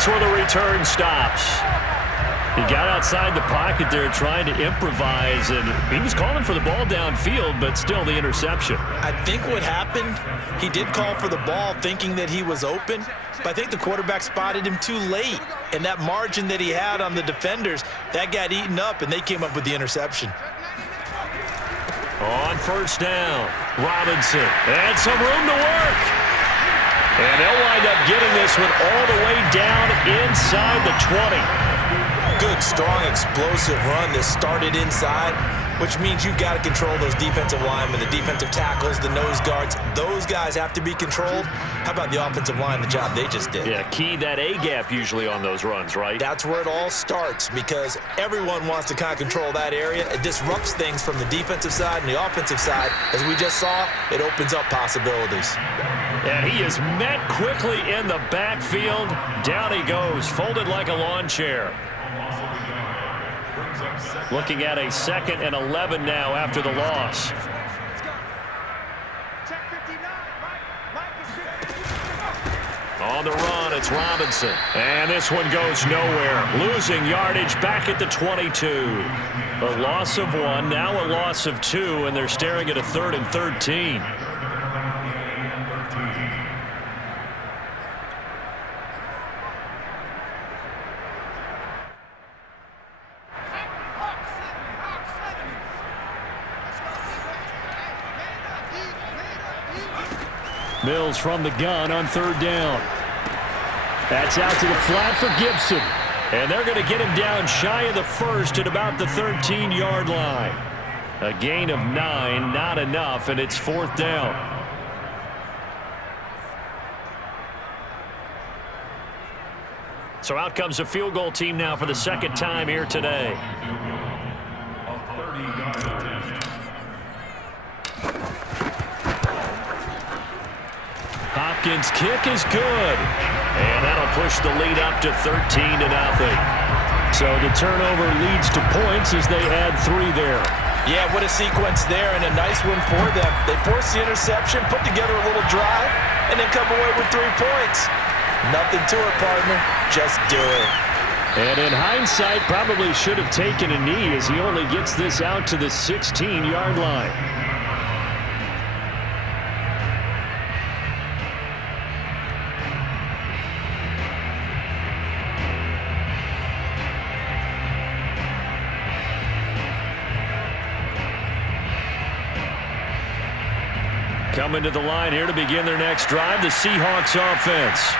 that's where the return stops. He got outside the pocket there trying to improvise, and he was calling for the ball downfield, but still the interception. I think what happened, he did call for the ball thinking that he was open, but I think the quarterback spotted him too late, and that margin that he had on the defenders, that got eaten up, and they came up with the interception. On first down, Robinson, and some room to work. And they'll wind up getting this one all the way down inside the 20. Good, strong, explosive run that started inside, which means you've got to control those defensive linemen, the defensive tackles, the nose guards. Those guys have to be controlled. How about the offensive line, the job they just did? Yeah, key that A-gap usually on those runs, right? That's where it all starts because everyone wants to kind of control that area. It disrupts things from the defensive side and the offensive side. As we just saw, it opens up possibilities. And he is met quickly in the backfield. Down he goes, folded like a lawn chair. Looking at a 2nd and 11 now after the loss. On the run, it's Robinson. And this one goes nowhere. Losing yardage back at the 22. A loss of 1, now a loss of 2, and they're staring at a 3rd and 13. Mills from the gun on 3rd down. That's out to the flat for Gibson. And they're going to get him down shy of the 1st at about the 13-yard line. A gain of 9, not enough, and it's 4th down. So out comes the field goal team now for the 2nd time here today. Hopkins' kick is good. And that'll push the lead up to 13-0. So the turnover leads to points as they add 3 there. Yeah, what a sequence there and a nice one for them. They force the interception, put together a little drive, and then come away with 3 points. Nothing to it, partner. Just do it. And in hindsight, probably should have taken a knee as he only gets this out to the 16-yard line. Coming to the line here to begin their next drive, the Seahawks offense.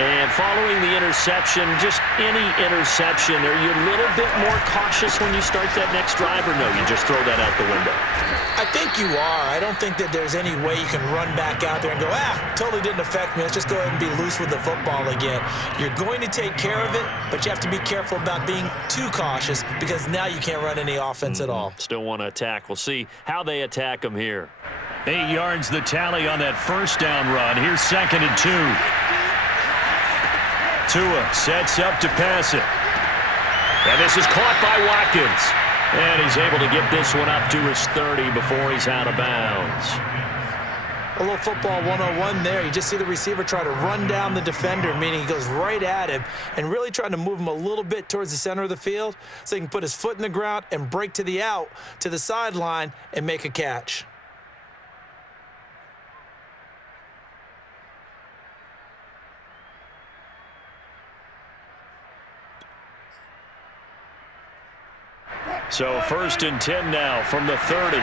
And following the interception, just any interception, are you a little bit more cautious when you start that next drive, or no, you just throw that out the window? I think you are. I don't think that there's any way you can run back out there and go, totally didn't affect me. Let's just go ahead and be loose with the football again. You're going to take care of it, but you have to be careful about being too cautious because now you can't run any offense at all. Still want to attack. We'll see how they attack them here. 8 yards the tally on that first down run. Here's 2nd and 2. Tua sets up to pass it. And this is caught by Watkins. And he's able to get this one up to his 30 before he's out of bounds. A little football 101 there. You just see the receiver try to run down the defender, meaning he goes right at him and really trying to move him a little bit towards the center of the field so he can put his foot in the ground and break to the out, to the sideline, and make a catch. So 1st and 10 now from the 30.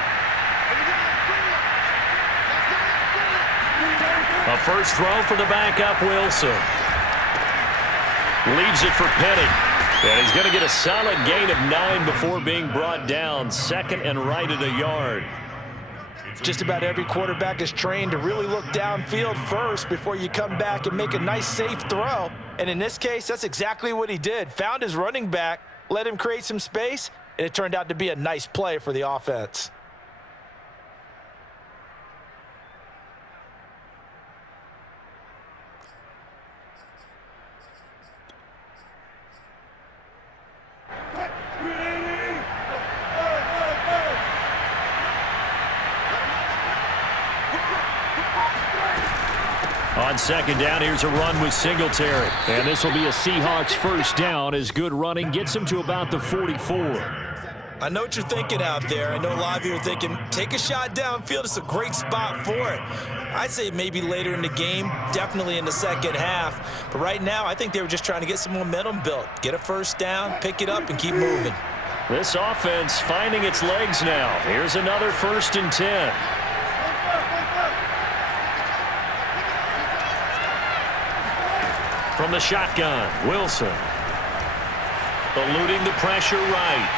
A first throw for the backup, Wilson. Leaves it for Penny. And he's going to get a solid gain of 9 before being brought down. 2nd and right at a yard. Just about every quarterback is trained to really look downfield first before you come back and make a nice, safe throw. And in this case, that's exactly what he did. Found his running back, let him create some space, and it turned out to be a nice play for the offense. On second down, here's a run with Singletary. And this will be a Seahawks first down as good running gets him to about the 44. I know what you're thinking out there. I know a lot of you are thinking, take a shot downfield. It's a great spot for it. I'd say maybe later in the game, definitely in the second half. But right now, I think they were just trying to get some momentum built. Get a first down, pick it up, and keep moving. This offense finding its legs now. Here's another 1st and 10. From the shotgun, Wilson. Eluding the pressure right.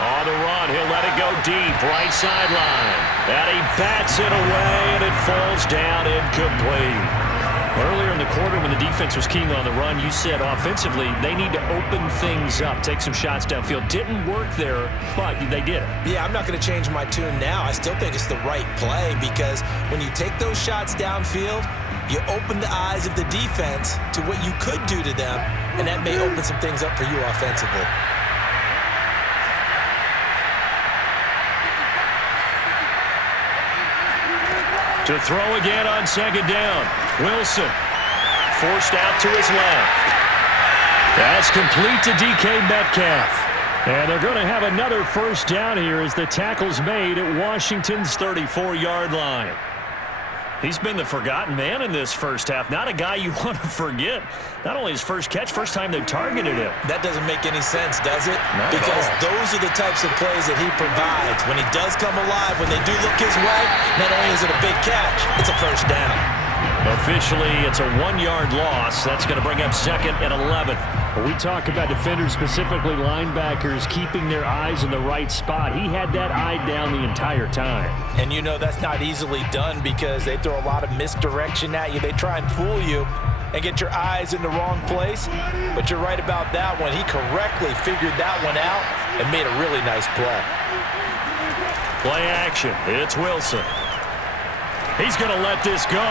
On the run, he'll let it go deep, right sideline. And he bats it away, and it falls down incomplete. Earlier in the quarter when the defense was keying on the run, you said offensively they need to open things up, take some shots downfield. Didn't work there, but they did it. Yeah, I'm not going to change my tune now. I still think it's the right play because when you take those shots downfield, you open the eyes of the defense to what you could do to them, and that may open some things up for you offensively. To throw again on second down. Wilson forced out to his left. That's complete to DK Metcalf. And they're going to have another first down here as the tackle's made at Washington's 34-yard line. He's been the forgotten man in this first half. Not a guy you want to forget. Not only his first catch, first time they've targeted him. That doesn't make any sense, does it? Because those are the types of plays that he provides. When he does come alive, when they do look his way, not only is it a big catch, it's a first down. Officially, it's a 1-yard loss. That's going to bring up 2nd and 11. When we talk about defenders, specifically linebackers, keeping their eyes in the right spot, he had that eye down the entire time. And you know that's not easily done because they throw a lot of misdirection at you. They try and fool you and get your eyes in the wrong place. But you're right about that one. He correctly figured that one out and made a really nice play. Play action. It's Wilson. He's going to let this go.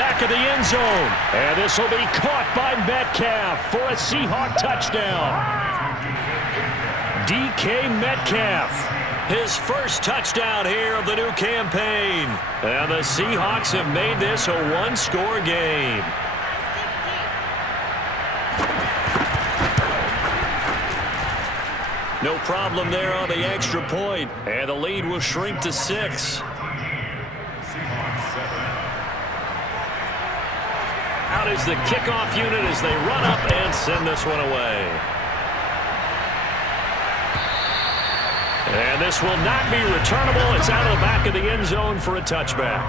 Back of the end zone. And this will be caught by Metcalf for a Seahawk touchdown. DK Metcalf. His first touchdown here of the new campaign. And the Seahawks have made this a 1-score game. No problem there on the extra point. And the lead will shrink to 6. Out is the kickoff unit as they run up and send this one away. And this will not be returnable. It's out of the back of the end zone for a touchback.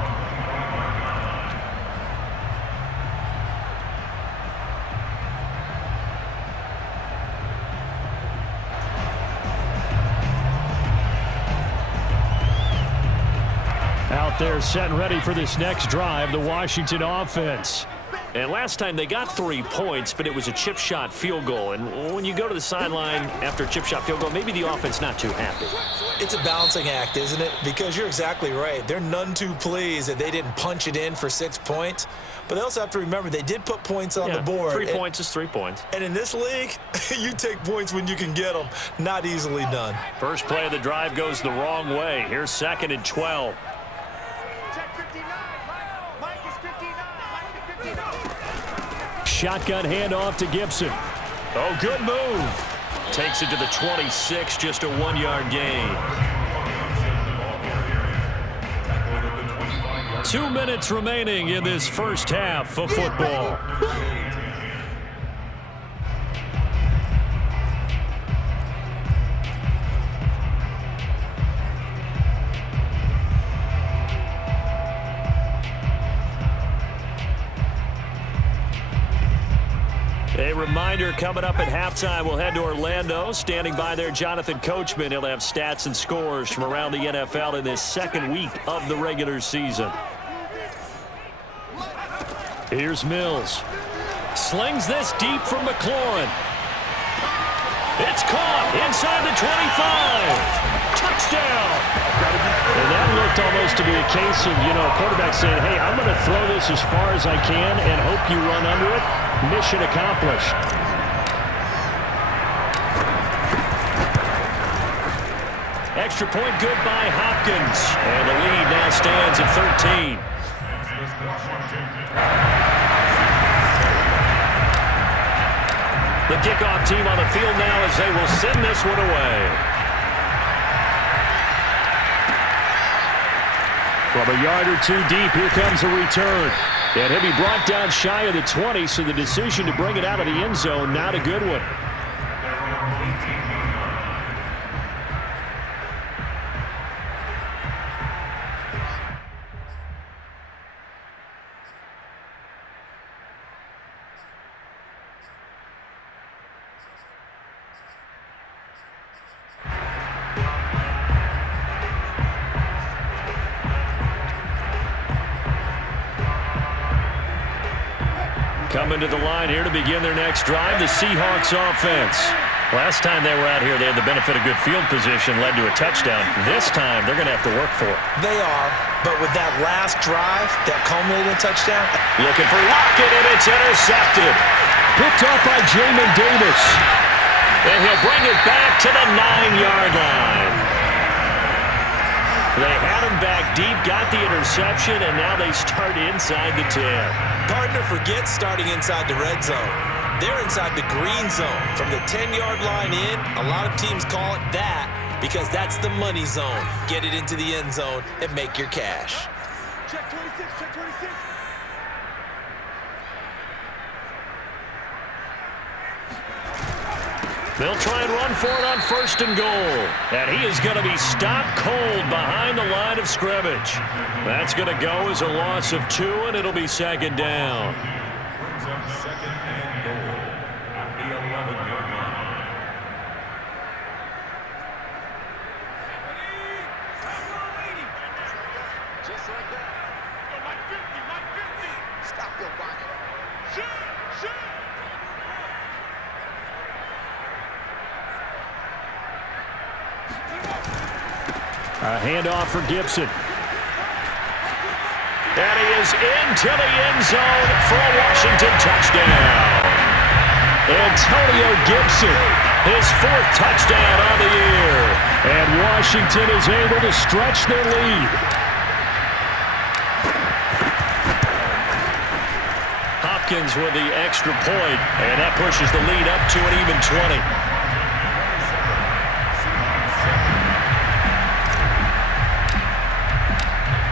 Out there set and ready for this next drive, the Washington offense. And last time they got 3 points, but it was a chip shot field goal. And when you go to the sideline after a chip shot field goal, maybe the offense not too happy. It's a balancing act, isn't it? Because you're exactly right. They're none too pleased that they didn't punch it in for 6 points. But they also have to remember they did put points on the board. 3 points is 3 points. And in this league, you take points when you can get them. Not easily done. First play of the drive goes the wrong way. Here's 2nd and 12. Shotgun handoff to Gibson. Oh, good move. Takes it to the 26, just a 1-yard gain. 2 minutes remaining in this first half of football. A reminder, coming up at halftime, we'll head to Orlando. Standing by there, Jonathan Coachman. He'll have stats and scores from around the NFL in this second week of the regular season. Here's Mills. Slings this deep from McLaurin. It's caught inside the 25. Touchdown. And that looked almost to be a case of, a quarterback saying, hey, I'm going to throw this as far as I can and hope you run under it. Mission accomplished. Extra point good by Hopkins. And the lead now stands at 13. kickoff team on the field now as they will send this one away. From a yard or two deep, here comes a return. And he'll be brought down shy of the 20, so the decision to bring it out of the end zone, not a good one. Coming to the line here to begin their next drive, the Seahawks offense. Last time they were out here, they had the benefit of good field position, led to a touchdown. This time, they're going to have to work for it. They are, but with that last drive, that culminating touchdown. Looking for Lockett, and it's intercepted. Picked off by Jamin Davis. And he'll bring it back to the 9-yard line. They had him back deep, got the interception, and now they start inside the 10. Partner forgets starting inside the red zone. They're inside the green zone. From the 10-yard line in, a lot of teams call it that because that's the money zone. Get it into the end zone and make your cash. Check 26, check 26. They'll try and run for it on 1st and goal. And he is going to be stopped cold behind the line of scrimmage. That's going to go as a loss of 2, and it'll be 2nd down. Brings up 2nd and goal at the 11-yard line. Just like that. Mike 50, Mike 50. Stop your body. Shoot, shoot. A handoff for Gibson. And he is into the end zone for a Washington touchdown. Antonio Gibson, his 4th touchdown on the year. And Washington is able to stretch their lead. Hopkins with the extra point, and that pushes the lead up to an even 20.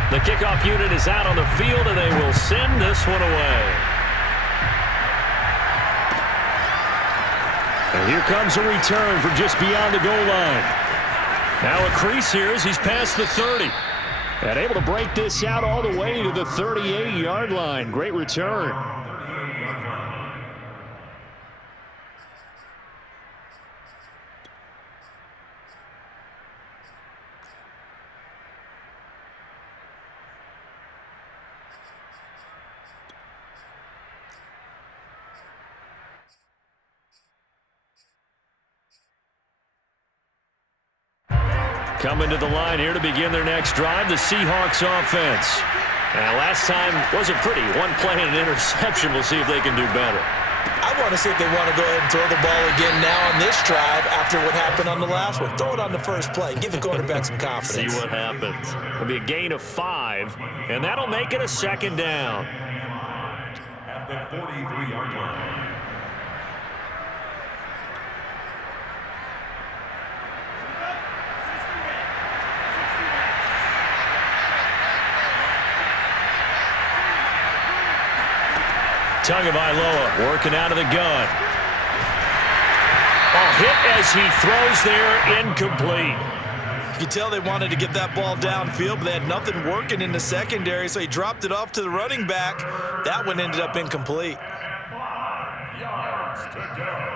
The kickoff unit is out on the field, and they will send this one away. And here comes a return from just beyond the goal line. Now a crease here as he's past the 30. And able to break this out all the way to the 38-yard line. Great return. Coming to the line here to begin their next drive, the Seahawks offense. And last time wasn't pretty. One play and an interception. We'll see if they can do better. I want to see if they want to go ahead and throw the ball again now on this drive after what happened on the last one. Throw it on the first play. Give the quarterback some confidence. See what happens. It'll be a gain of 5, and that'll make it a 2nd down. At the 43-yard line. Tagovailoa working out of the gun. A hit as he throws there, incomplete. You can tell they wanted to get that ball downfield, but they had nothing working in the secondary, so he dropped it off to the running back. That one ended up incomplete. 5 yards to go.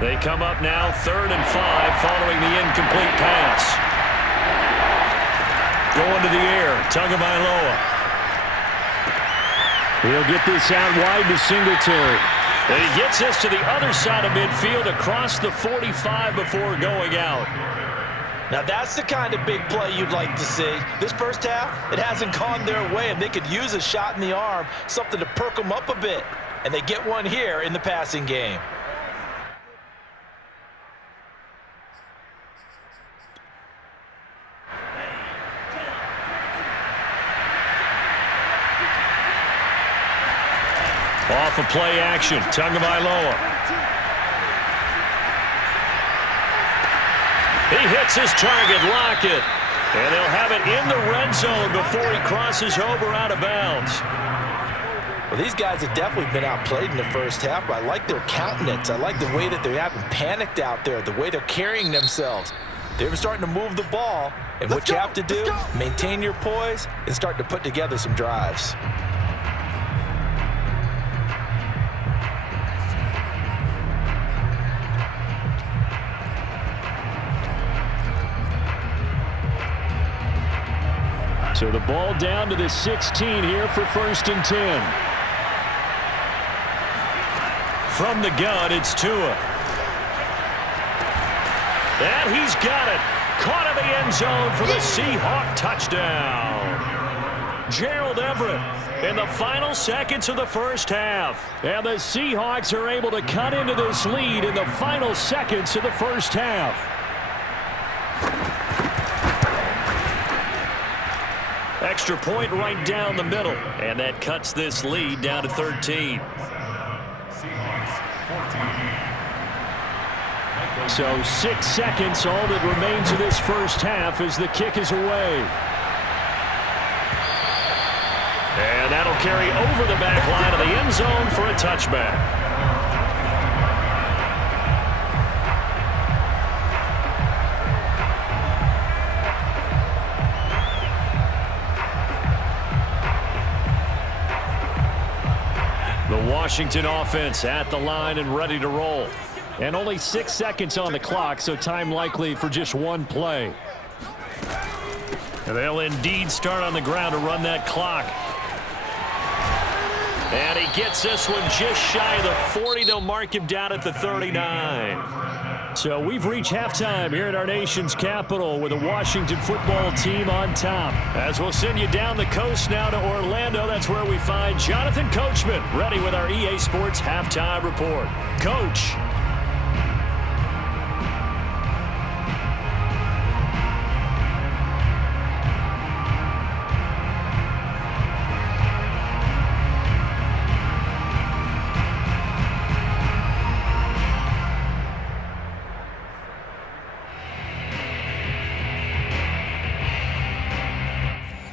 They come up now 3rd and 5 following the incomplete pass. Going to the air, Tagovailoa. He'll get this out wide to Singletary. And he gets this to the other side of midfield across the 45 before going out. Now that's the kind of big play you'd like to see. This first half, it hasn't gone their way, and they could use a shot in the arm, something to perk them up a bit. And they get one here in the passing game. Off of play action, Tagovailoa. He hits his target, Lockett. And they'll have it in the red zone before he crosses over out of bounds. Well, these guys have definitely been outplayed in the first half, but I like their countenance. I like the way that they haven't panicked out there, the way they're carrying themselves. They're starting to move the ball, and what you have to do, maintain your poise and start to put together some drives. So the ball down to the 16 here for 1st and 10. From the gun, it's Tua. And he's got it. Caught in the end zone for the Seahawk touchdown. Gerald Everett in the final seconds of the first half. And the Seahawks are able to cut into this lead in the final seconds of the first half. Extra point right down the middle. And that cuts this lead down to 13. So 6 seconds, all that remains of this first half as the kick is away. And that'll carry over the back line of the end zone for a touchback. The Washington offense at the line and ready to roll. And only 6 seconds on the clock, so time likely for just one play. And they'll indeed start on the ground to run that clock. And he gets this one just shy of the 40. They'll mark him down at the 39. So we've reached halftime here at our nation's capital with the Washington football team on top. As we'll send you down the coast now to Orlando, that's where we find Jonathan Coachman ready with our EA Sports halftime report. Coach.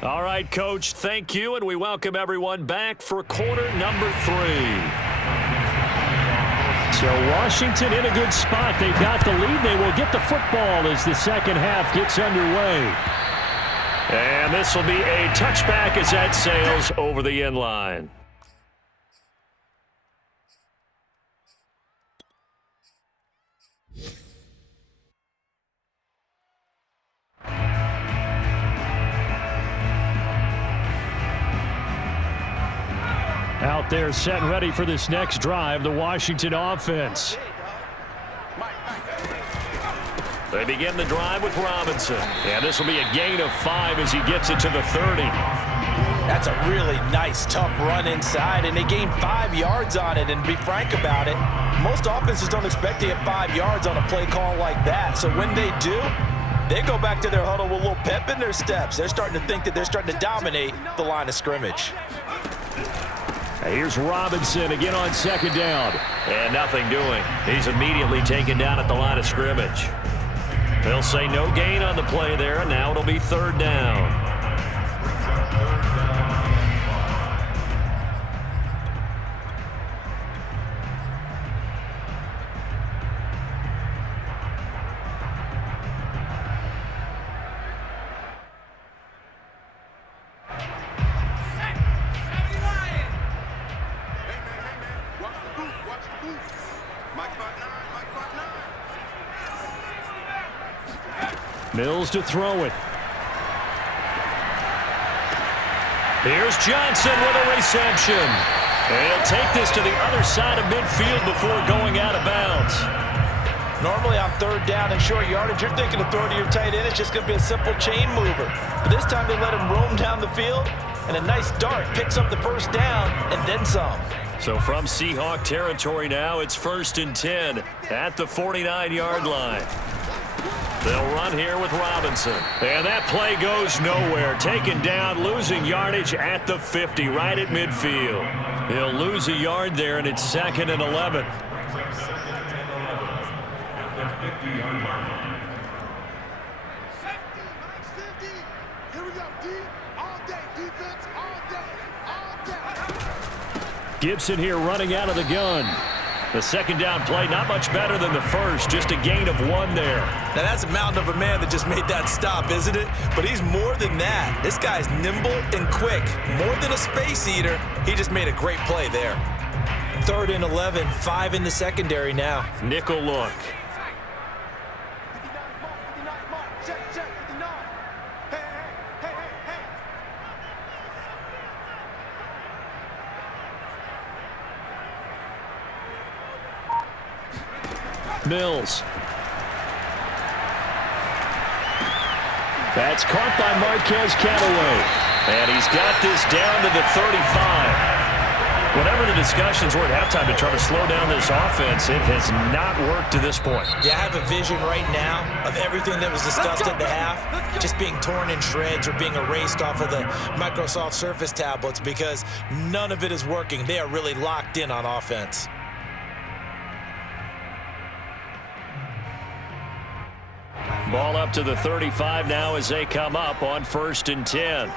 All right, Coach, thank you, and we welcome everyone back for quarter number 3. So Washington in a good spot. They've got the lead. They will get the football as the second half gets underway. And this will be a touchback as that sails over the end line. Out there set and ready for this next drive, the Washington offense. They begin the drive with Robinson. And this will be a gain of 5 as he gets it to the 30. That's a really nice, tough run inside, and they gained 5 yards on it. And to be frank about it, most offenses don't expect to get 5 yards on a play call like that. So when they do, they go back to their huddle with a little pep in their steps. They're starting to think that they're starting to dominate the line of scrimmage. Here's Robinson again on second down. And nothing doing. He's immediately taken down at the line of scrimmage. They'll say no gain on the play there, and now it'll be third down. Mills to throw it. Here's Johnson with a reception. And he'll take this to the other side of midfield before going out of bounds. Normally on third down and short yardage, you're thinking to throw to your tight end. It's just going to be a simple chain mover. But this time they let him roam down the field, and a nice dart picks up the first down and then some. So from Seahawk territory now, it's 1st and 10 at the 49-yard line. They'll run here with Robinson. And that play goes nowhere. Taken down, losing yardage at the 50, right at midfield. He'll lose a yard there, and it's 2nd and 11. Gibson here running out of the gun. The second down play, not much better than the first, just a gain of 1 there. Now that's a mountain of a man that just made that stop, isn't it? But he's more than that. This guy's nimble and quick. More than a space eater, he just made a great play there. 3rd and 11, 5 in the secondary now. Nickel look. Mills. That's caught by Marquez Callaway. And he's got this down to the 35. Whatever the discussions were at halftime to try to slow down this offense, it has not worked to this point. Yeah, I have a vision right now of everything that was discussed at the half just being torn in shreds or being erased off of the Microsoft Surface tablets because none of it is working. They are really locked in on offense. Ball up to the 35 now as they come up on 1st and 10.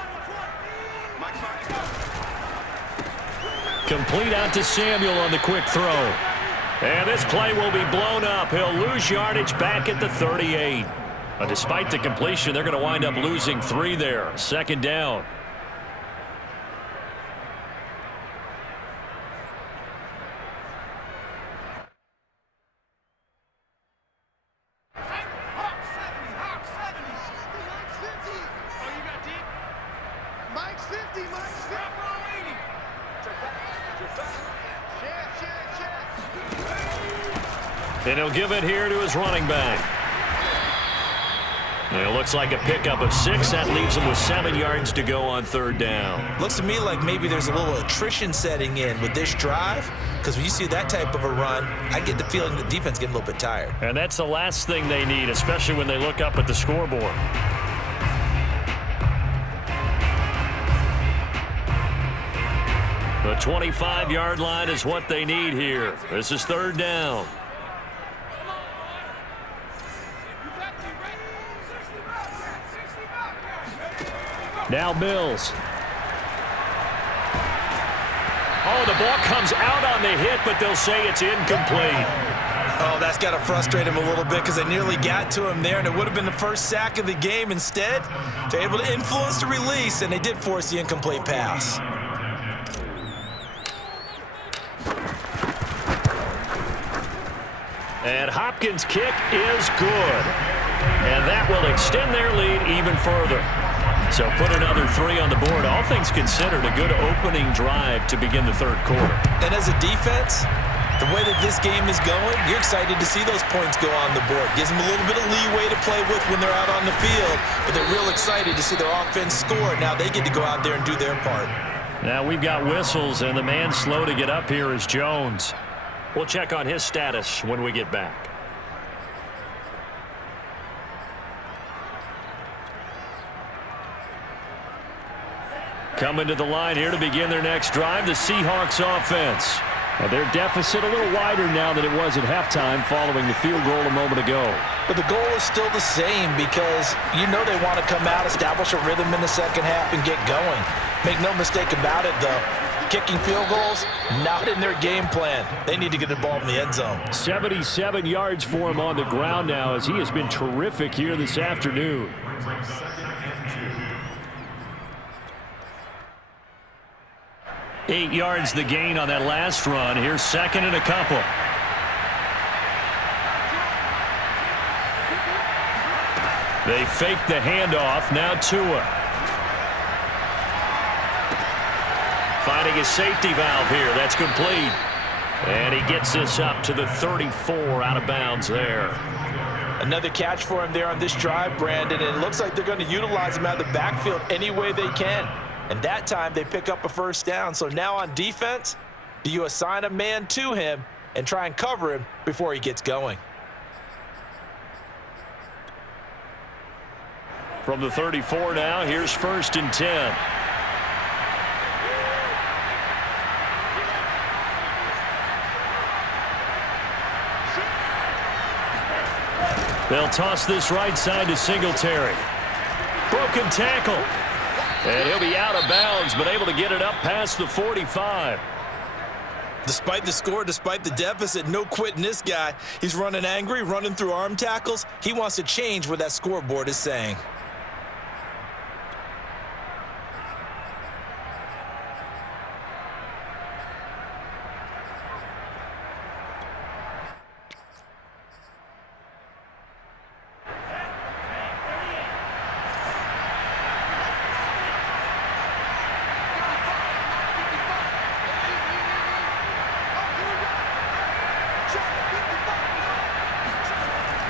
Complete out to Samuel on the quick throw. And this play will be blown up. He'll lose yardage back at the 38. But despite the completion, they're going to wind up losing 3 there. 2nd down. And he'll give it here to his running back. And it looks like a pickup of 6. That leaves him with 7 yards to go on 3rd down. Looks to me like maybe there's a little attrition setting in with this drive, because when you see that type of a run, I get the feeling the defense getting a little bit tired. And that's the last thing they need, especially when they look up at the scoreboard. The 25-yard line is what they need here. This is 3rd down. Now Mills. Oh, the ball comes out on the hit, but they'll say it's incomplete. Oh, that's got to frustrate him a little bit because they nearly got to him there, and it would have been the first sack of the game. Instead, they're able to influence the release, and they did force the incomplete pass. And Hopkins' kick is good. And that will extend their lead even further. So put another 3 on the board. All things considered, a good opening drive to begin the 3rd quarter. And as a defense, the way that this game is going, you're excited to see those points go on the board. Gives them a little bit of leeway to play with when they're out on the field, but they're real excited to see their offense score. Now they get to go out there and do their part. Now we've got whistles, and the man slow to get up here is Jones. We'll check on his status when we get back. Coming to the line here to begin their next drive, the Seahawks offense. Their deficit a little wider now than it was at halftime following the field goal a moment ago. But the goal is still the same because you know they want to come out, establish a rhythm in the second half, and get going. Make no mistake about it, though. Kicking field goals, not in their game plan. They need to get the ball in the end zone. 77 yards for him on the ground now as he has been terrific here this afternoon. Eight yards the gain on that last run. Here's 2nd and a couple. They fake the handoff. Now Tua. Finding a safety valve here. That's complete. And he gets this up to the 34 out of bounds there. Another catch for him there on this drive, Brandon. And it looks like they're going to utilize him out of the backfield any way they can. And that time they pick up a 1st down. So now on defense, do you assign a man to him and try and cover him before he gets going? From the 34 now, here's 1st and 10. They'll toss this right side to Singletary. Broken tackle. And he'll be out of bounds, but able to get it up past the 45. Despite the score, despite the deficit, no quitting this guy. He's running angry, running through arm tackles. He wants to change what that scoreboard is saying.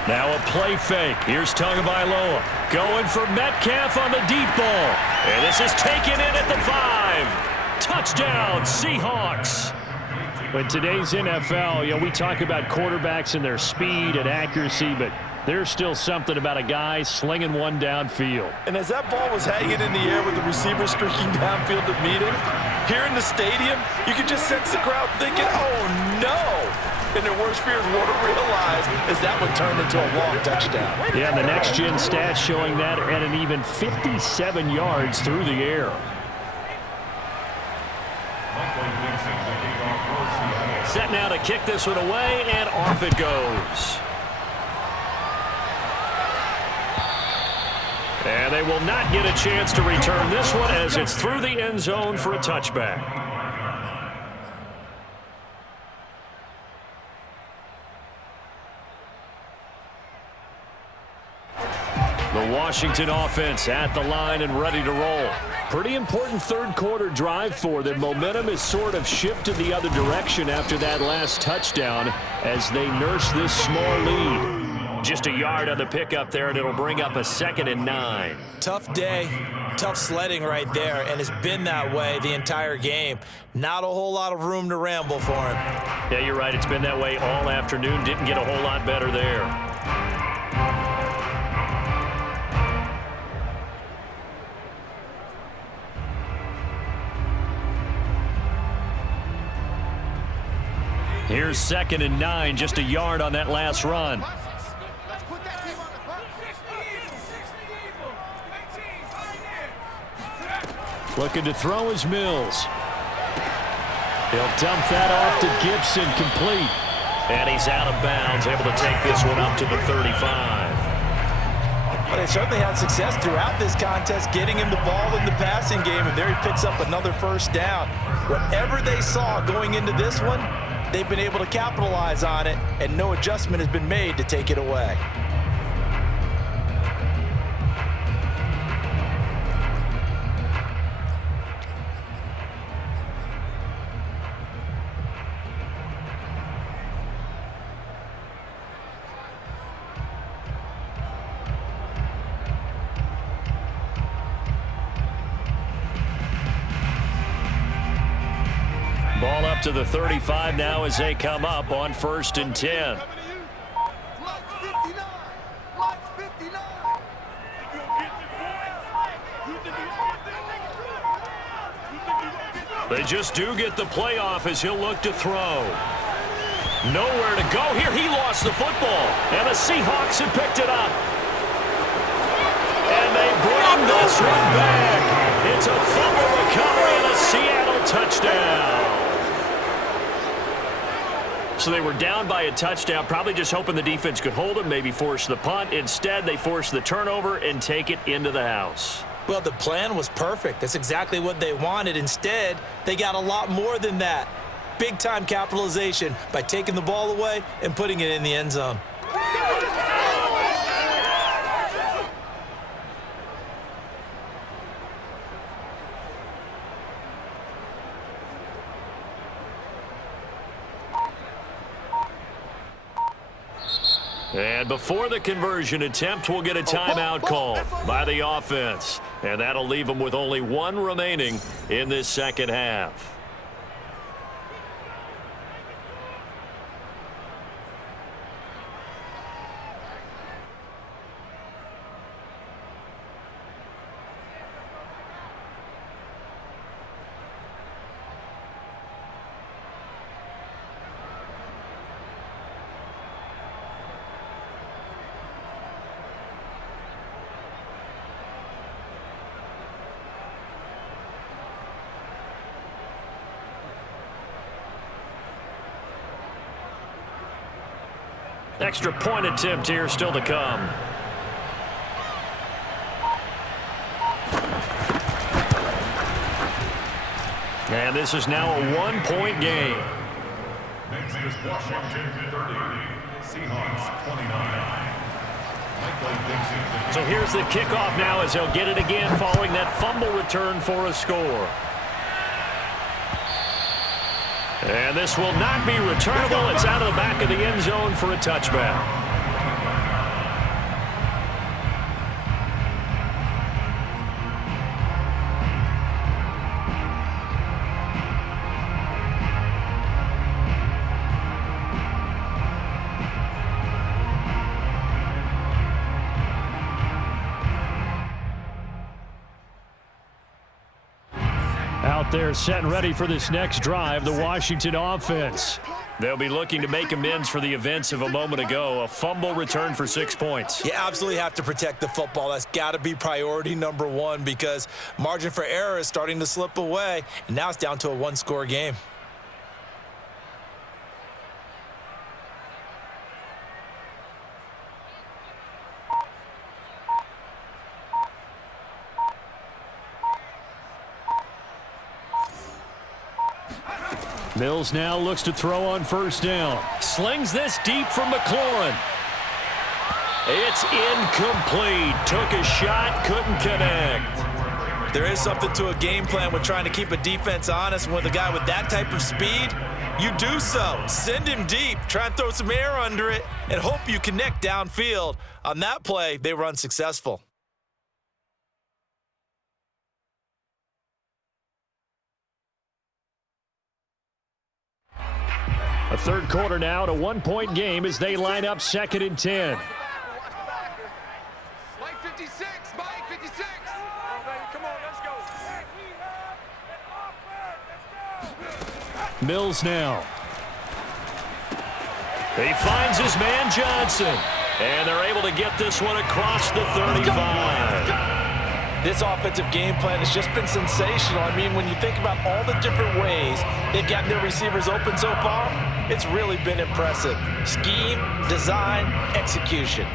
Now a play fake. Here's Tagovailoa going for Metcalf on the deep ball. And this is taken in at the 5. Touchdown, Seahawks. In today's NFL, we talk about quarterbacks and their speed and accuracy, but there's still something about a guy slinging one downfield. And as that ball was hanging in the air with the receiver streaking downfield to meet it, here in the stadium, you could just sense the crowd thinking, oh, no. And their worst fears were realized as that one turned into a long touchdown. Yeah, and the next-gen stats showing that at an even 57 yards through the air. Set now to kick this one away, and off it goes. And they will not get a chance to return this one as it's through the end zone for a touchback. The Washington offense at the line and ready to roll. Pretty important third quarter drive for them. Momentum has sort of shifted the other direction after that last touchdown as they nurse this small lead. Just a yard on the pickup there, and it'll bring up a 2nd and 9. Tough day, tough sledding right there, and it's been that way the entire game. Not a whole lot of room to ramble for him. Yeah, you're right. It's been that way all afternoon. Didn't get a whole lot better there. Here's 2nd and 9, just a yard on that last run. Looking to throw is Mills. He'll dump that off to Gibson, complete. And he's out of bounds, able to take this one up to the 35. But they certainly had success throughout this contest, getting him the ball in the passing game, and there he picks up another first down. Whatever they saw going into this one, they've been able to capitalize on it, and no adjustment has been made to take it away. Ball up to the 35 now as they come up on 1st and 10. They just do get the playoff as he'll look to throw. Nowhere to go here. He lost the football, and the Seahawks have picked it up. And they bring this one back. It's a fumble recovery and a Seattle touchdown. So they were down by a touchdown, probably just hoping the defense could hold them, maybe force the punt. Instead, they force the turnover and take it into the house. Well, the plan was perfect. That's exactly what they wanted. Instead, they got a lot more than that. Big-time capitalization by taking the ball away and putting it in the end zone. And before the conversion attempt, we'll get a timeout call by the offense. And that'll leave them with only one remaining in this second half. Extra point attempt here still to come. And this is now a one-point game. Next is Washington 30, Seahawks 29. So here's the kickoff now as he'll get it again following that fumble return for a score. And this will not be returnable. It's out of the back of the end zone for a touchback. Out there set and ready for this next drive, the Washington offense. They'll be looking to make amends for the events of a moment ago. A fumble return for 6 points. You absolutely have to protect the football. That's got to be priority number one because margin for error is starting to slip away, and now it's down to a one-score game. Mills now looks to throw on first down. Slings this deep from McLaurin. It's incomplete. Took a shot, couldn't connect. There is something to a game plan with trying to keep a defense honest. With a guy with that type of speed, you do so. Send him deep, try and throw some air under it, and hope you connect downfield. On that play, they were unsuccessful. A third quarter now at a one-point game as they line up 2nd and 10. Mike 56, Mike 56. Oh, baby, come on, let's go. Mills now. He finds his man Johnson. And they're able to get this one across the 35. This offensive game plan has just been sensational. I mean, when you think about all the different ways they've gotten their receivers open so far, it's really been impressive. Scheme, design, execution.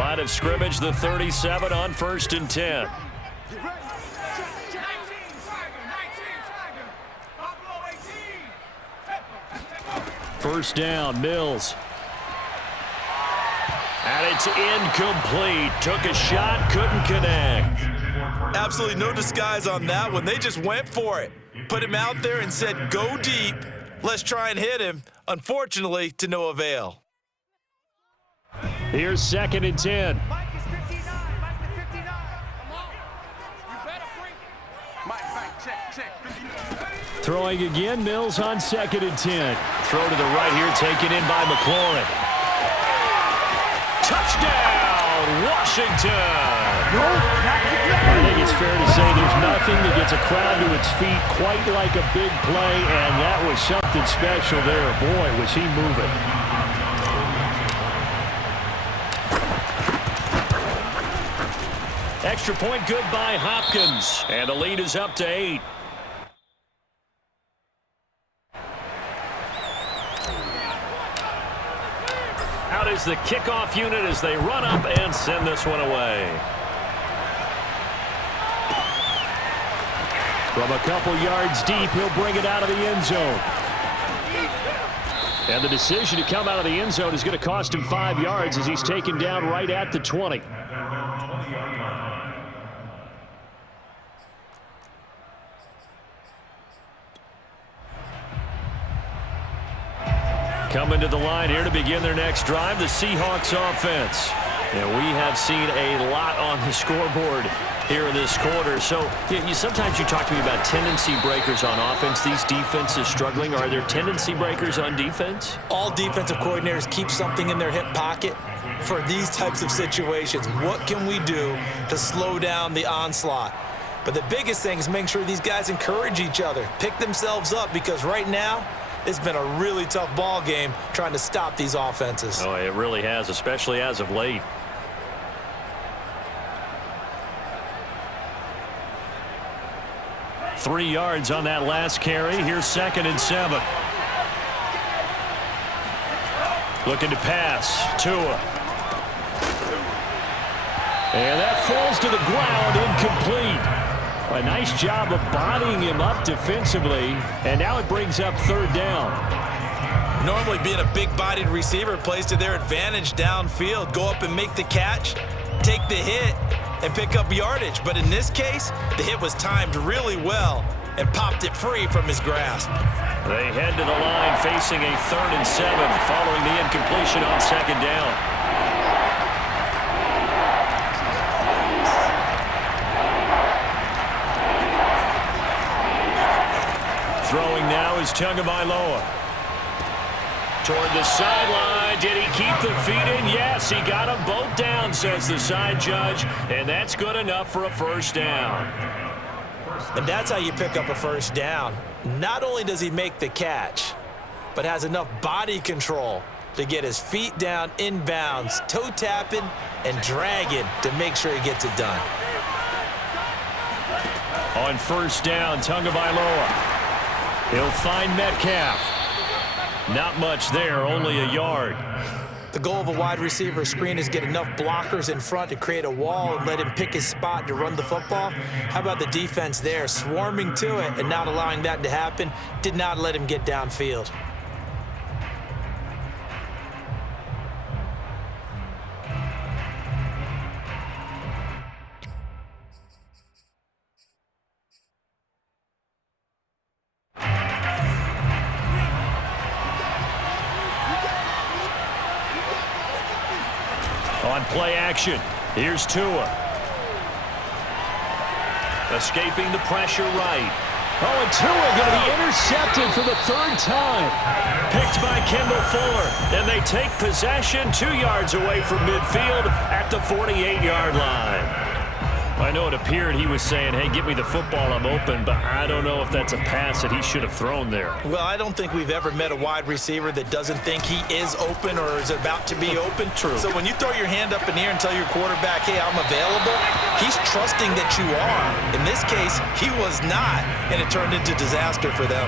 Line of scrimmage, the 37 on 1st and 10. First down, Mills. And it's incomplete. Took a shot, couldn't connect. Absolutely no disguise on that one. They just went for it. Put him out there and said, go deep. Let's try and hit him. Unfortunately, to no avail. Here's 2nd and 10. Mike is 59. Mike is 59. Come on. You better bring it. Mike, check. 59. Throwing again, Mills on 2nd and 10. Throw to the right here, taken in by McLaurin. Touchdown, Washington! I think it's fair to say there's nothing that gets a crowd to its feet quite like a big play, and that was something special there. Boy, was he moving. Extra point good by Hopkins, and the lead is up to 8. Out is the kickoff unit as they run up and send this one away. From a couple yards deep, he'll bring it out of the end zone. And the decision to come out of the end zone is going to cost him 5 yards as he's taken down right at the 20. Coming to the line here to begin their next drive, the Seahawks offense. And we have seen a lot on the scoreboard here in this quarter. So sometimes you talk to me about tendency breakers on offense. These defenses struggling. Are there tendency breakers on defense? All defensive coordinators keep something in their hip pocket for these types of situations. What can we do to slow down the onslaught? But the biggest thing is make sure these guys encourage each other, pick themselves up, because right now, it's been a really tough ball game trying to stop these offenses. Oh, it really has, especially as of late. Three yards on that last carry. Here's 2nd and 7. Looking to pass. Tua. And that falls to the ground, incomplete. A nice job of bodying him up defensively, and now it brings up 3rd down. Normally being a big-bodied receiver plays to their advantage downfield. Go up and make the catch, take the hit, and pick up yardage. But in this case, the hit was timed really well and popped it free from his grasp. They head to the line facing a 3rd and 7 following the incompletion on 2nd down. Throwing now is Tagovailoa. Toward the sideline. Did he keep the feet in? Yes, he got them both down, says the side judge. And that's good enough for a 1st down. And that's how you pick up a 1st down. Not only does he make the catch, but has enough body control to get his feet down inbounds, toe tapping and dragging to make sure he gets it done. On 1st down, Tagovailoa. He'll find Metcalf. Not much there, only a yard. The goal of a wide receiver screen is get enough blockers in front to create a wall and let him pick his spot to run the football. How about the defense there, swarming to it and not allowing that to happen? Did not let him get downfield. On play action, here's Tua. Escaping the pressure right. Oh, and Tua going to be intercepted for the 3rd time. Picked by Kendall Fuller. And they take possession 2 yards away from midfield at the 48-yard line. I know it appeared he was saying, hey, get me the football, I'm open, but I don't know if that's a pass that he should have thrown there. Well, I don't think we've ever met a wide receiver that doesn't think he is open or is about to be open. True. So when you throw your hand up in the air and tell your quarterback, hey, I'm available, he's trusting that you are. In this case, he was not, and it turned into disaster for them.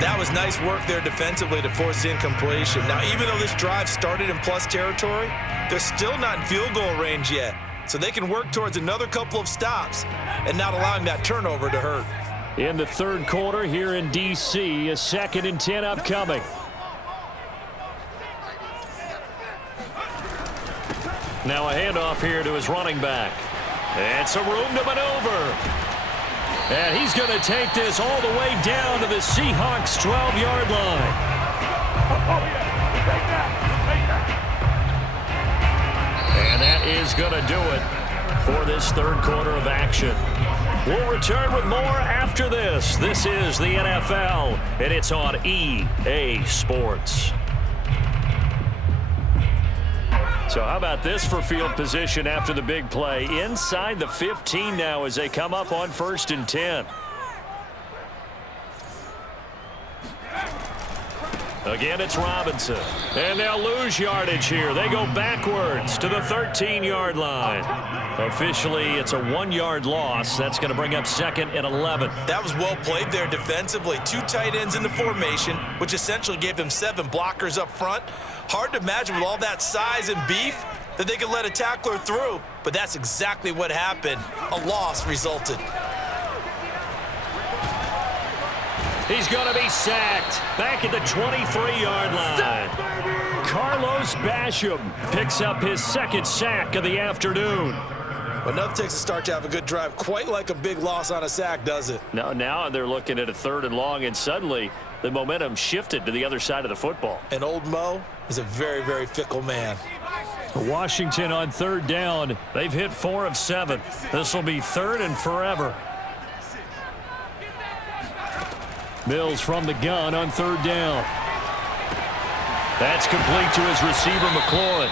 That was nice work there defensively to force the incompletion. Now, even though this drive started in plus territory, they're still not in field goal range yet. So they can work towards another couple of stops and not allowing that turnover to hurt. In the third quarter here in D.C., a 2nd and 10 upcoming. Now a handoff here to his running back. And some room to maneuver. And he's going to take this all the way down to the Seahawks' 12-yard line. And that is going to do it for this third quarter of action. We'll return with more after this. This is the NFL, and it's on EA Sports. So how about this for field position after the big play? Inside the 15 now as they come up on 1st and 10. Again, it's Robinson. And they'll lose yardage here. They go backwards to the 13-yard line. Officially, it's a 1-yard loss. That's going to bring up 2nd and 11. That was well played there defensively. 2 tight ends in the formation, which essentially gave them 7 blockers up front. Hard to imagine with all that size and beef that they could let a tackler through, but that's exactly what happened. A loss resulted. He's going to be sacked back at the 23-yard line. Carlos Basham picks up his 2nd sack of the afternoon. But nothing takes a start to have a good drive, quite like a big loss on a sack, does it? No, now they're looking at a 3rd and long, and suddenly the momentum shifted to the other side of the football. And old Mo is a very, very fickle man. Washington on 3rd down. They've hit 4 of 7. This will be 3rd and forever. Mills from the gun on 3rd down. That's complete to his receiver, McLaurin.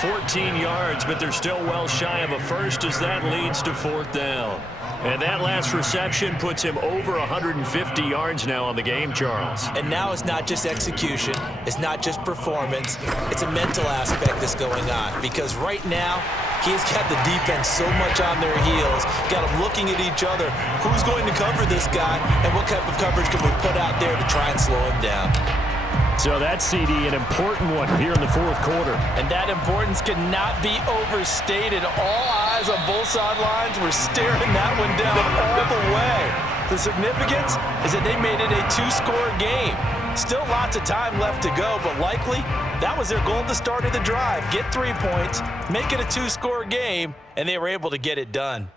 14 yards, but they're still well shy of a first as that leads to 4th down. And that last reception puts him over 150 yards now on the game, Charles. And now it's not just execution. It's not just performance. It's a mental aspect that's going on. Because right now, he's got the defense so much on their heels, got them looking at each other. Who's going to cover this guy, and what type of coverage can we put out there to try and slow him down? So that's, CD, an important one here in the 4th quarter. And that importance cannot be overstated. All eyes on both sidelines were staring that one down all the way. The significance is that they made it a 2-score game. Still lots of time left to go, but likely that was their goal at the start of the drive. Get 3 points, make it a 2-score game, and they were able to get it done.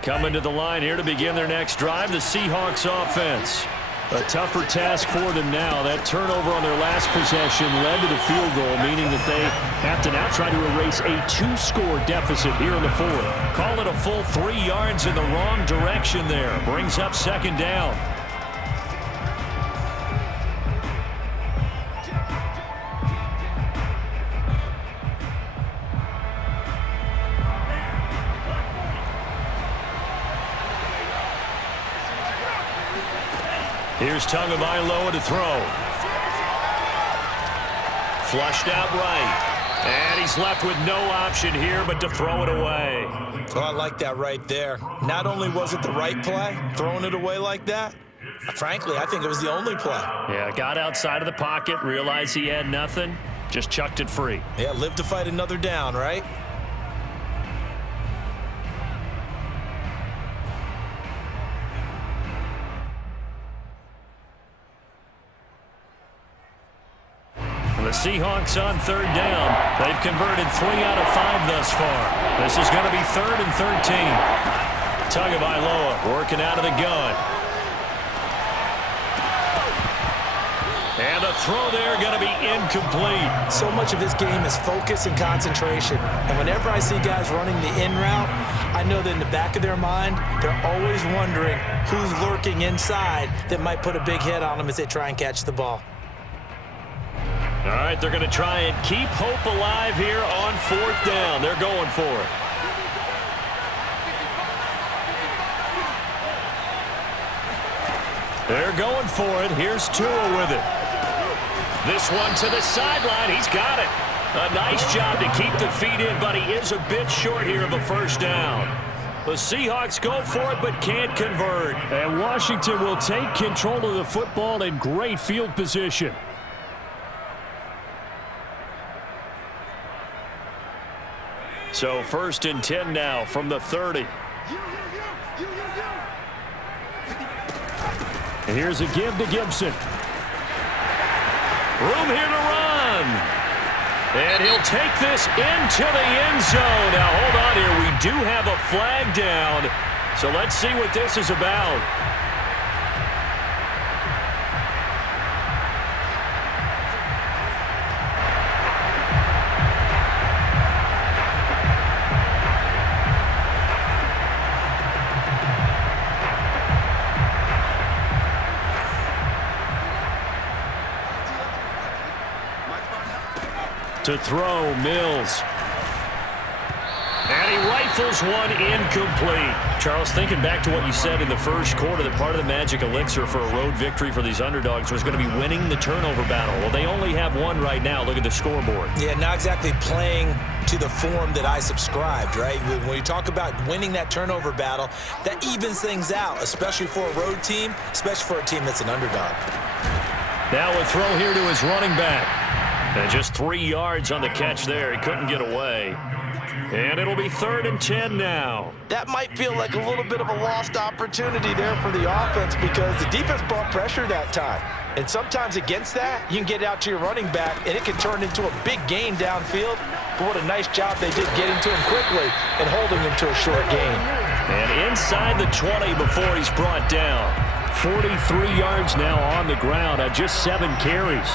Coming to the line here to begin their next drive, the Seahawks offense. A tougher task for them now. That turnover on their last possession led to the field goal, meaning that they have to now try to erase a 2-score deficit here in the 4th. Call it a full 3 yards in the wrong direction there. Brings up 2nd down. Here's Tagovailoa to throw. Flushed out right. And he's left with no option here but to throw it away. Oh, I like that right there. Not only was it the right play, throwing it away like that, frankly, I think it was the only play. Yeah, got outside of the pocket, realized he had nothing, just chucked it free. Yeah, live to fight another down, right? The Seahawks on 3rd down. They've converted 3 out of 5 thus far. This is going to be 3rd and 13. Tagovailoa working out of the gun. And the throw there going to be incomplete. So much of this game is focus and concentration. And whenever I see guys running the in route, I know that in the back of their mind, they're always wondering who's lurking inside that might put a big hit on them as they try and catch the ball. All right, they're going to try and keep hope alive here on 4th down. They're going for it. They're going for it. Here's Tua with it. This one to the sideline. He's got it. A nice job to keep the feet in, but he is a bit short here of a 1st down. The Seahawks go for it but can't convert. And Washington will take control of the football in great field position. So 1st and 10 now from the 30. And here's a give to Gibson. Room here to run. And he'll take this into the end zone. Now, hold on here. We do have a flag down. So let's see what this is about. To throw, Mills. And he rifles one incomplete. Charles, thinking back to what you said in the first quarter, that part of the magic elixir for a road victory for these underdogs was going to be winning the turnover battle. Well, they only have one right now. Look at the scoreboard. Yeah, not exactly playing to the form that I subscribed, right? When you talk about winning that turnover battle, that evens things out, especially for a road team, especially for a team that's an underdog. Now a throw here to his running back. And just 3 yards on the catch there. He couldn't get away. And it'll be 3rd and 10 now. That might feel like a little bit of a lost opportunity there for the offense because the defense brought pressure that time. And sometimes against that, you can get out to your running back, and it can turn into a big gain downfield. But what a nice job they did getting to him quickly and holding him to a short gain. And inside the 20 before he's brought down. 43 yards now on the ground on just 7 carries.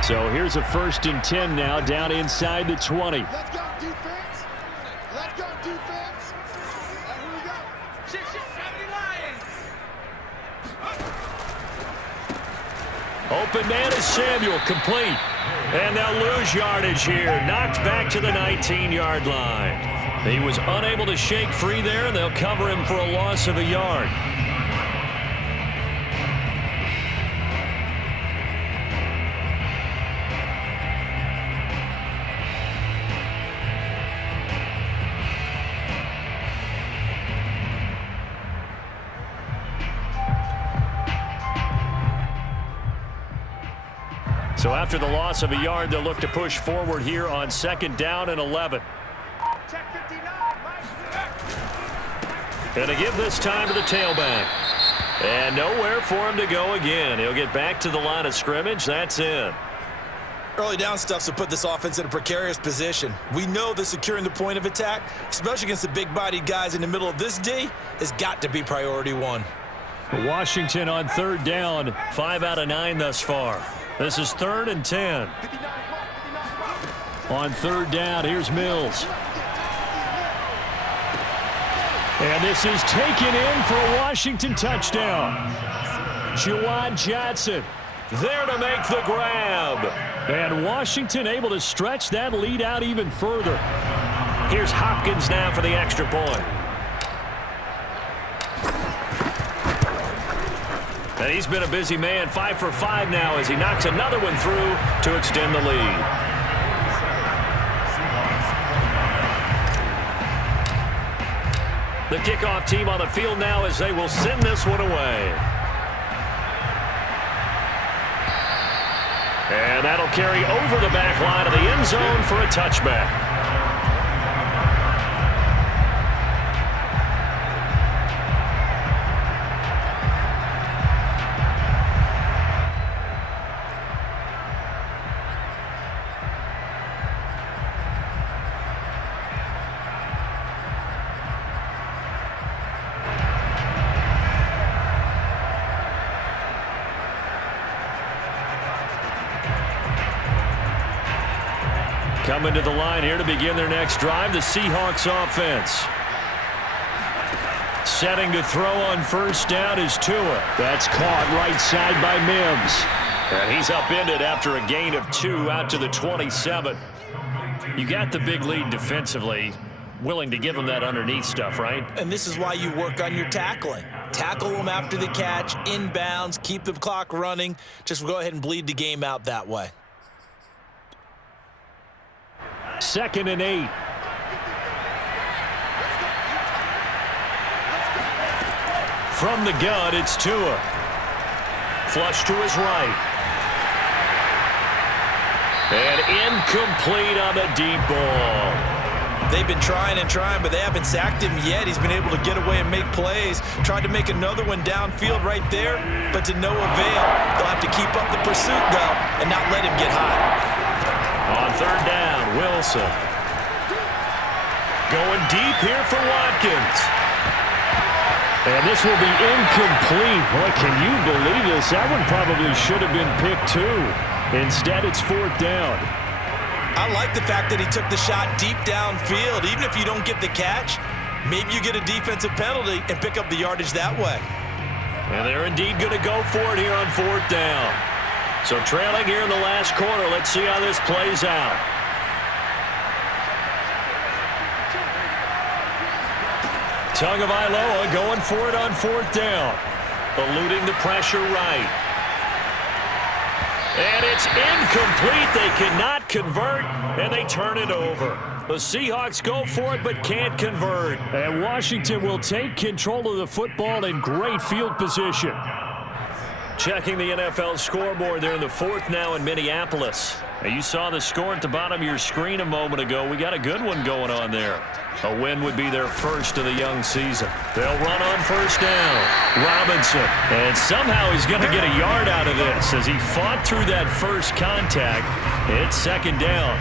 So here's a 1st and 10 now down inside the 20. Let's go, defense. Let's go, defense. Here we go. 70 Lions. Open man is Samuel, complete. And they'll lose yardage here. Knocked back to the 19-yard line. He was unable to shake free there, and they'll cover him for a loss of a yard. So after the loss of a yard, they'll look to push forward here on 2nd down and 11. Check 59. And a give this time to the tailback. And nowhere for him to go again. He'll get back to the line of scrimmage. That's in. Early down stuff to put this offense in a precarious position. We know that securing the point of attack, especially against the big-bodied guys in the middle of this D, has got to be priority one. Washington on 3rd down, 5 out of 9 thus far. This is 3rd and 10. On 3rd down, here's Mills. And this is taken in for a Washington touchdown. Juwan Johnson there to make the grab. And Washington able to stretch that lead out even further. Here's Hopkins now for the extra point. And he's been a busy man, 5 for 5 now as he knocks another one through to extend the lead. The kickoff team on the field now as they will send this one away. And that'll carry over the back line of the end zone for a touchback. Coming to the line here to begin their next drive, the Seahawks offense. Setting to throw on 1st down is Tua. That's caught right side by Mims. And he's upended after a gain of 2 out to the 27. You got the big lead defensively. Willing to give him that underneath stuff, right? And this is why you work on your tackling. tackle them after the catch, inbounds, keep the clock running. Just go ahead and bleed the game out that way. 2nd and 8. From the gun, it's Tua. Flush to his right. And incomplete on the deep ball. They've been trying and trying, but they haven't sacked him yet. He's been able to get away and make plays. Tried to make another one downfield right there, but to no avail. They'll have to keep up the pursuit, though, and not let him get hot. On 3rd down, Wilson. Going deep here for Watkins. And this will be incomplete. Boy, can you believe this? That one probably should have been picked too. Instead, it's 4th down. I like the fact that he took the shot deep downfield. Even if you don't get the catch, maybe you get a defensive penalty and pick up the yardage that way. And they're indeed going to go for it here on 4th down. So trailing here in the last quarter. Let's see how this plays out. Tagovailoa going for it on 4th down. Eluding the pressure right. And it's incomplete. They cannot convert, and they turn it over. The Seahawks go for it but can't convert. And Washington will take control of the football in great field position. Checking the NFL scoreboard there in the 4th now in Minneapolis. Now you saw the score at the bottom of your screen a moment ago. We got a good one going on there. A win would be their first of the young season. They'll run on 1st down. Robinson. And somehow he's going to get a yard out of this as he fought through that first contact. It's 2nd down.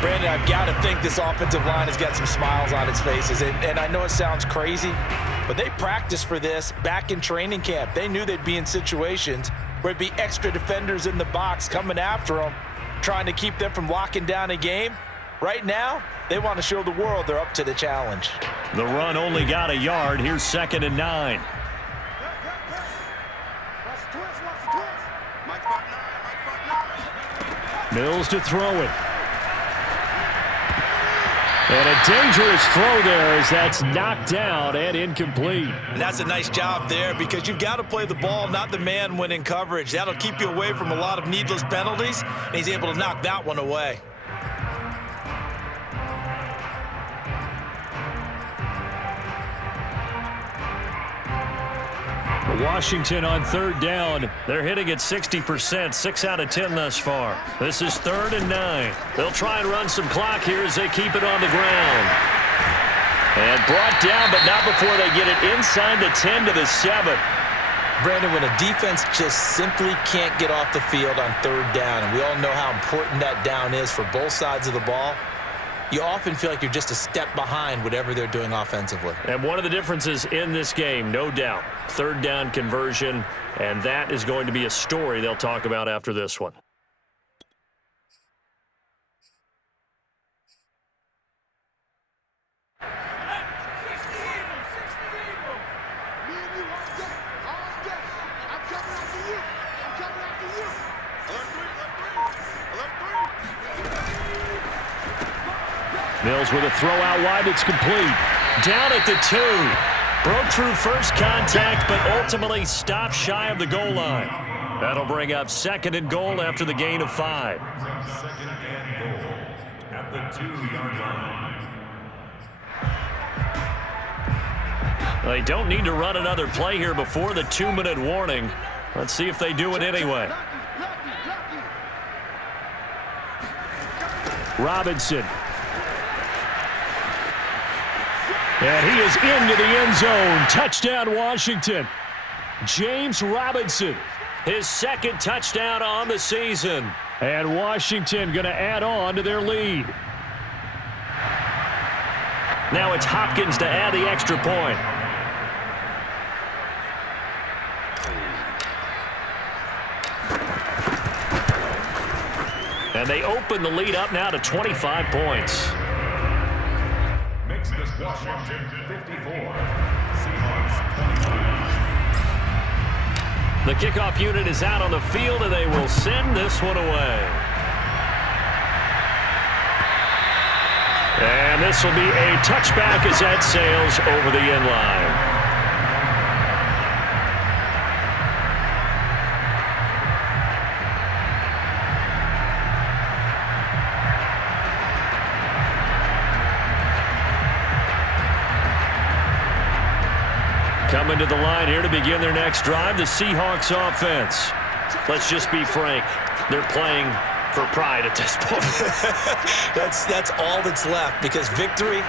Brandon, I've got to think this offensive line has got some smiles on its faces. And I know it sounds crazy, but they practiced for this back in training camp. They knew they'd be in situations where it'd be extra defenders in the box coming after them, trying to keep them from locking down a game. Right now, they want to show the world they're up to the challenge. The run only got a yard. Here's 2nd and 9. Mills to throw it. And a dangerous throw there as that's knocked down and incomplete. And that's a nice job there because you've got to play the ball, not the man when in coverage. That'll keep you away from a lot of needless penalties, and he's able to knock that one away. Washington on 3rd down. They're hitting at 60%, 6 out of 10 thus far. This is 3rd and 9. They'll try and run some clock here as they keep it on the ground. And brought down, but not before they get it inside the 10 to the 7. Brandon, when a defense just simply can't get off the field on 3rd down, and we all know how important that down is for both sides of the ball, you often feel like you're just a step behind whatever they're doing offensively. And one of the differences in this game, no doubt, 3rd down conversion, and that is going to be a story they'll talk about after this one. Mills with a throw out wide. It's complete. Down at the 2. Broke through first contact, but ultimately stopped shy of the goal line. That'll bring up 2nd and goal after the gain of 5. 2nd and goal at the 2-yard line. They don't need to run another play here before the 2-minute warning. Let's see if they do it anyway. Robinson. And he is into the end zone. Touchdown, Washington. James Robinson, his 2nd touchdown on the season. And Washington going to add on to their lead. Now it's Hopkins to add the extra point. And they open the lead up now to 25 points. Makes this Washington 54, Seahawks 29. The kickoff unit is out on the field, and they will send this one away. And this will be a touchback as that sails over the end line. Coming to the line here to begin their next drive, the Seahawks offense. Let's just be frank. They're playing for pride at this point. That's all that's left, because victory,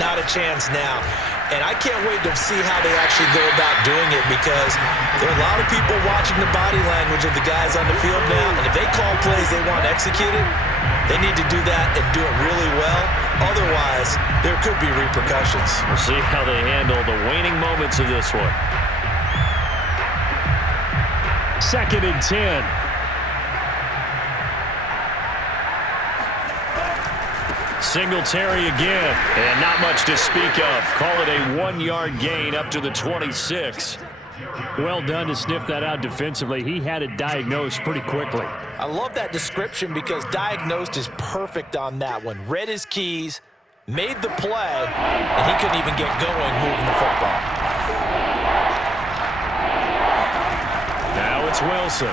not a chance now. And I can't wait to see how they actually go about doing it, because there are a lot of people watching the body language of the guys on the field now, and if they call plays they want executed, they need to do that and do it really well. Otherwise, there could be repercussions. We'll see how they handle the waning moments of this one. 2nd and 10. Singletary again, and not much to speak of. Call it a 1-yard gain up to the 26. Well done to sniff that out defensively. He had it diagnosed pretty quickly. I love that description, because diagnosed is perfect on that one. Read his keys, made the play, and he couldn't even get going moving the football. Now it's Wilson.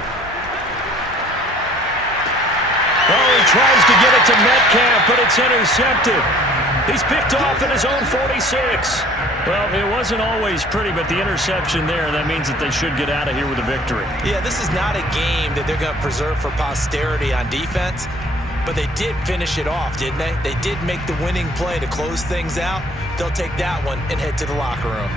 Oh, he tries to get it to Metcalf, but it's intercepted. He's picked off at his own 46. Well, it wasn't always pretty, but the interception there, that means that they should get out of here with a victory. Yeah, this is not a game that they're going to preserve for posterity on defense, but they did finish it off, didn't they? They did make the winning play to close things out. They'll take that one and head to the locker room.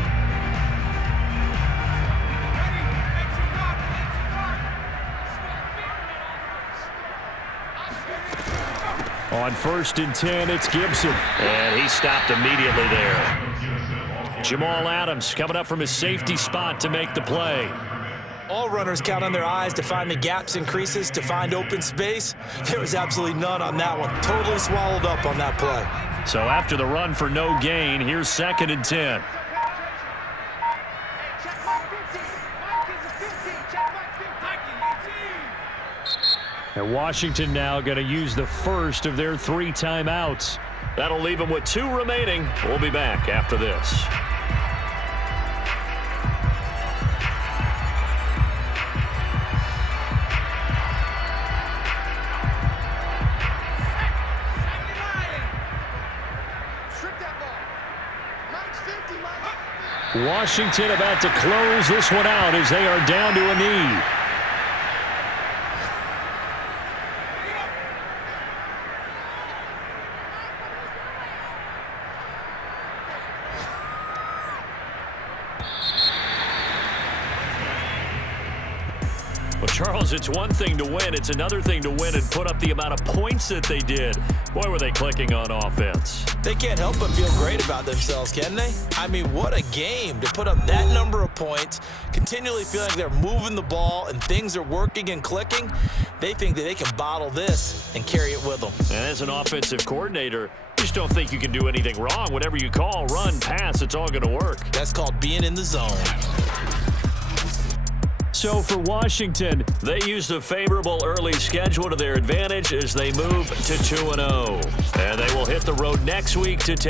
On 1st and 10, it's Gibson. And he stopped immediately there. Jamal Adams coming up from his safety spot to make the play. All runners count on their eyes to find the gaps and creases, to find open space. There was absolutely none on that one. Totally swallowed up on that play. So after the run for no gain, here's 2nd and 10. And Washington now going to use the first of their 3 timeouts. That'll leave them with 2 remaining. We'll be back after this. Washington about to close this one out as they are down to a knee. Well, Charles, it's one thing to win. It's another thing to win and put up the amount of points that they did. Boy, were they clicking on offense. They can't help but feel great about themselves, can they? I mean, what a game to put up that number of points, continually feeling like they're moving the ball and things are working and clicking. They think that they can bottle this and carry it with them. And as an offensive coordinator, you just don't think you can do anything wrong. Whatever you call, run, pass, it's all going to work. That's called being in the zone. So for Washington, they use the favorable early schedule to their advantage as they move to 2-0. And they will hit the road next week to take